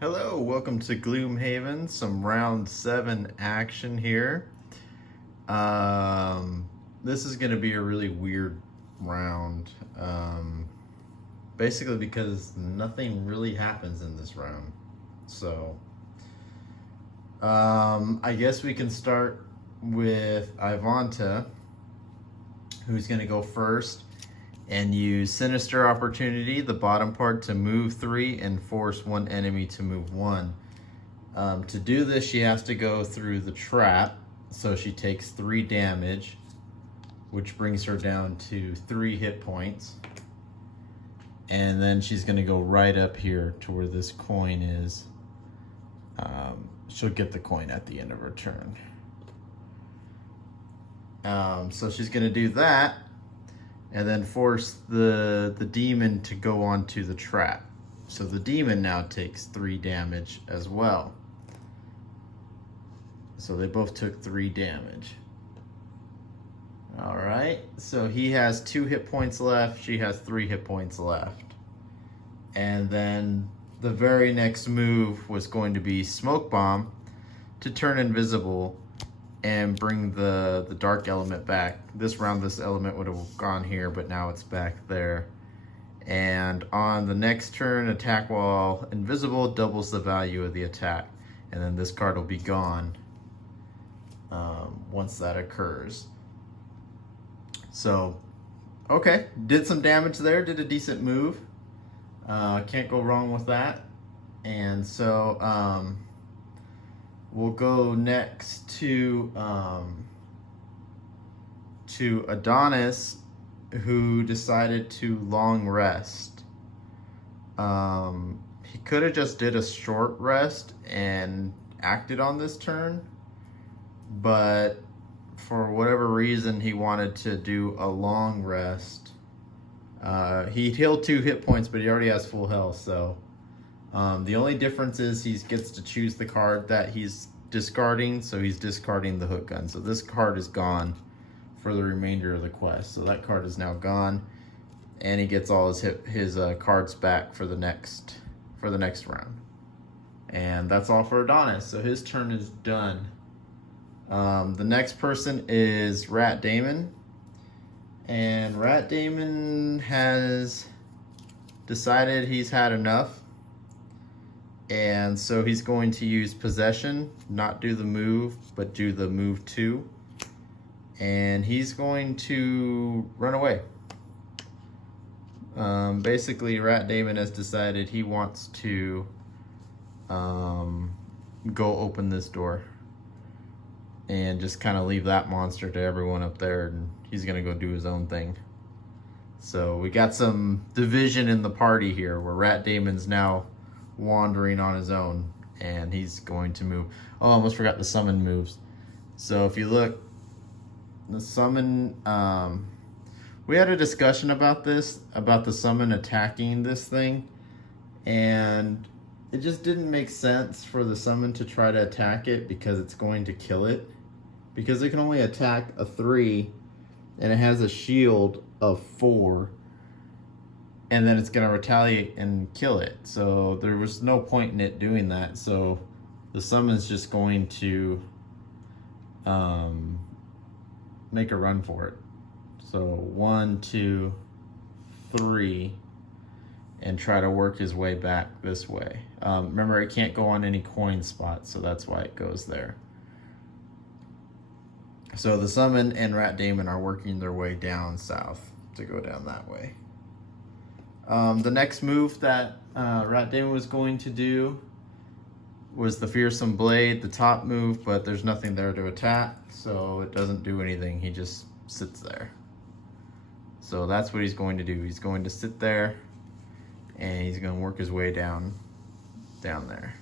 Hello, welcome to Gloomhaven. Some round 7 action here. This is going to be a really weird round. Basically because nothing really happens in this round. So, I guess we can start with Ivanta, who's going to go first and use Sinister Opportunity, the bottom part, to move 3 and force one enemy to move 1. To do this, she has to go through the trap, so she takes 3 damage, which brings her down to 3 hit points. And then she's going to go right up here to where this coin is. She'll get the coin at the end of her turn. So she's going to do that, and then force the demon to go onto the trap. So the demon now takes 3 damage as well. So they both took 3 damage. All right, so he has 2 hit points left, she has 3 hit points left. And then the very next move was going to be Smoke Bomb to turn invisible and bring the dark element back. This round, this element would have gone here, but now it's back there. And on the next turn, attack while invisible doubles the value of the attack. And then this card will be gone once that occurs. So, okay, did some damage there, did a decent move. Can't go wrong with that. And so, we'll go next to Adonis, who decided to long rest. He could have just did a short rest and acted on this turn, but for whatever reason he wanted to do a long rest. He healed 2 hit points, but he already has full health, so the only difference is he gets to choose the card that he's discarding, so he's discarding the hook gun. So this card is gone for the remainder of the quest. So that card is now gone, and he gets all his cards back for the next round. And that's all for Adonis. So his turn is done. The next person is Rat Damon, and Rat Damon has decided he's had enough. And so he's going to use Possession, not do the move, but do the move 2. And he's going to run away. Basically, Rat Damon has decided he wants to go open this door and just kind of leave that monster to everyone up there, and he's going to go do his own thing. So we got some division in the party here, where Rat Damon's now wandering on his own, and he's going to move. Oh, I almost forgot the summon moves. So if you look, the summon, we had a discussion about this, about the summon attacking this thing, and it just didn't make sense for the summon to try to attack it, because it's going to kill it, because it can only attack a 3, and it has a shield of 4, and then it's going to retaliate and kill it. So there was no point in it doing that. So the summon's just going to make a run for it. So 1, 2, 3, and try to work his way back this way. Remember, it can't go on any coin spots, so that's why it goes there. So the summon and Rat Damon are working their way down south to go down that way. The next move that Rat Damon was going to do was the Fearsome Blade, the top move, but there's nothing there to attack, so it doesn't do anything. He just sits there. So that's what he's going to do. He's going to sit there, and he's going to work his way down there.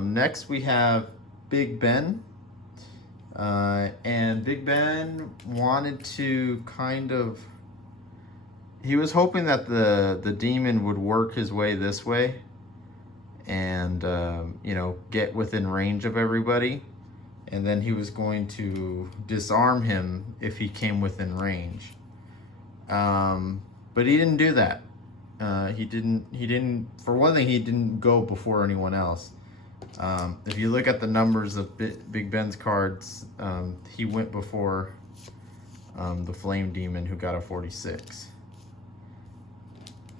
Next we have Big Ben. And Big Ben wanted to kind of, he was hoping that the demon would work his way this way and, you know, get within range of everybody. And then he was going to disarm him if he came within range. But he didn't do that. He didn't. For one thing, he didn't go before anyone else. If you look at the numbers of Big Ben's cards, he went before the Flame Demon, who got a 46.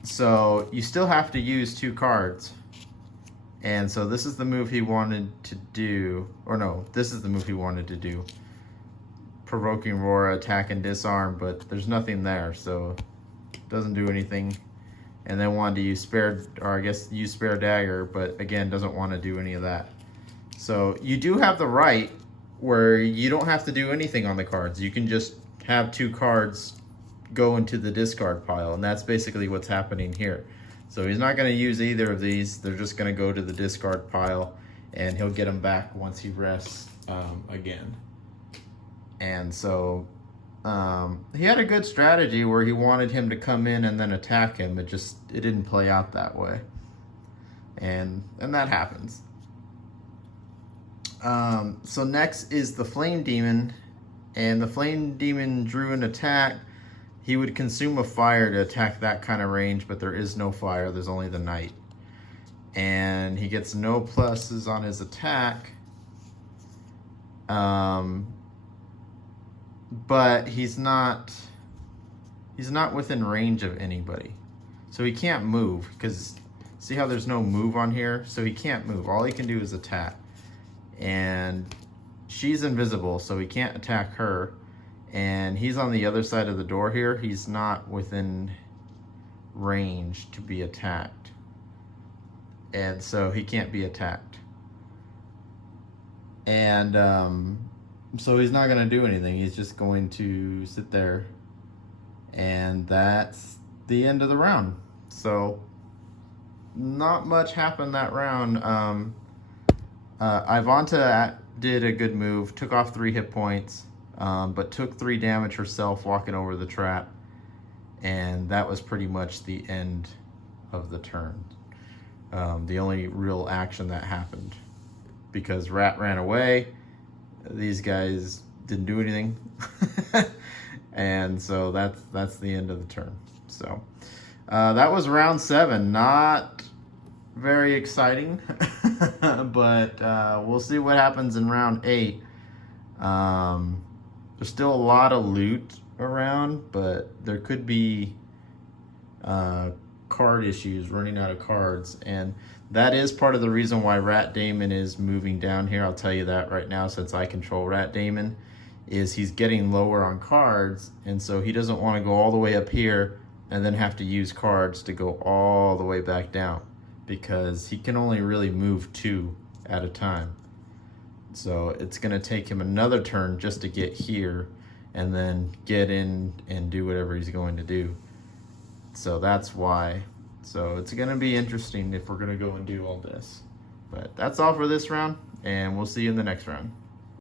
So you still have to use 2 cards. And so this is the move he wanted to do. Or no, this is the move he wanted to do. Provoking Roar, attack and disarm, but there's nothing there, so it doesn't do anything. And then wanted to use spare, or I guess use spare dagger, but again, doesn't want to do any of that. So you do have the right where you don't have to do anything on the cards. You can just have 2 cards go into the discard pile, and that's basically what's happening here. So he's not going to use either of these. They're just going to go to the discard pile, and he'll get them back once he rests again. And so he had a good strategy where he wanted him to come in and then attack him. It didn't play out that way, and that happens. So next is the Flame Demon, and the Flame Demon drew an attack. He would consume a fire to attack that kind of range, but there is no fire. There's only the night, and he gets no pluses on his attack. But he's not within range of anybody, so he can't move, because see how there's no move on here, so he can't move. All he can do is attack, and she's invisible, so he can't attack her, and he's on the other side of the door here. He's not within range to be attacked, and so he can't be attacked, and so he's not going to do anything. He's just going to sit there, and that's the end of the round. So not much happened that round. Ivanta did a good move, took off 3 hit points, but took 3 damage herself walking over the trap, and that was pretty much the end of the turn. The only real action that happened, because Rat ran away. These guys didn't do anything. And so that's the end of the turn. So that was round 7. Not very exciting, but we'll see what happens in round 8. There's still a lot of loot around, but there could be card issues, running out of cards, and that is part of the reason why Rat Damon is moving down here. I'll tell you that right now, since I control Rat Damon, is he's getting lower on cards, and so he doesn't want to go all the way up here and then have to use cards to go all the way back down, because he can only really move 2 at a time. So it's going to take him another turn just to get here and then get in and do whatever he's going to do. So that's why. So it's going to be interesting if we're going to go and do all this. But that's all for this round, and we'll see you in the next round.